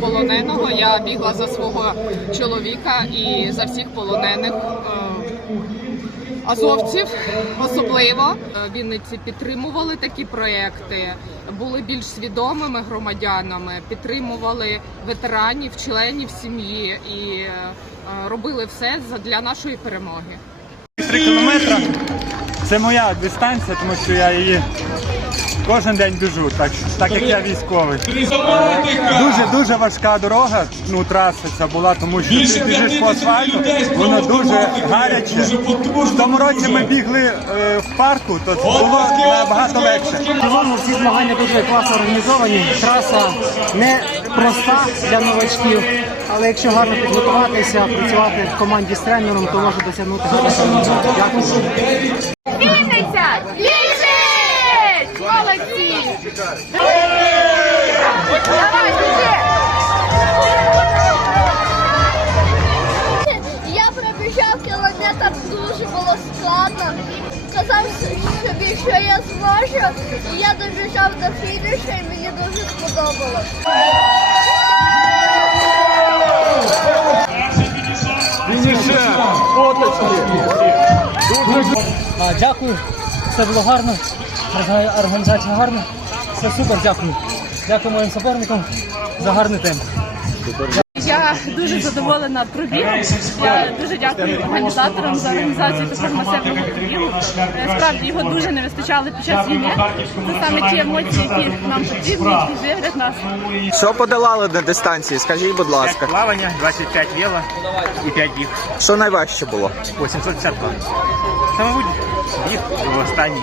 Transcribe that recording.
полоненого. Я бігла за свого чоловіка і за всіх полонених. е, Азовців особливо Е, Вінниці підтримували такі проекти, були більш свідомими громадянами, підтримували ветеранів, членів сім'ї і е, робили все для нашої перемоги. Три кілометри це моя дистанція, тому що я її кожен день біжу, так, так як я військовий. Дуже дуже важка дорога, ну траса ця була, тому що ти біжиш по асфальту, воно дуже гаряче. В тому році ми бігли е, в парку, то було набагато легше. В цілому всі змагання дуже класно організовані. Траса не проста для новачків, але якщо гарно підготуватися, працювати в команді з тренером, то можна досягнути. Дякую. Молодці! Давай! Я пробіжав кілометр, дуже було складно. Казав собі, що я зможу, і я добіжав до фінішу, і мені дуже сподобалось. Дякую, все було гарно, організація гарна, все супер, дякую. Дякую моїм суперникам за гарний темп. Я дуже задоволена пробігом. Я дуже дякую організаторам за організацію такого масивного пробігу. Е, Справді його дуже не вистачало під час війни. Це саме ті емоції, які нам потрібні, які живлять нас. Що подолали на дистанції? Скажіть, будь ласка, Плавання, 25 вело і 5 біг, що найважче було? 852. Та, мабуть, біг останній.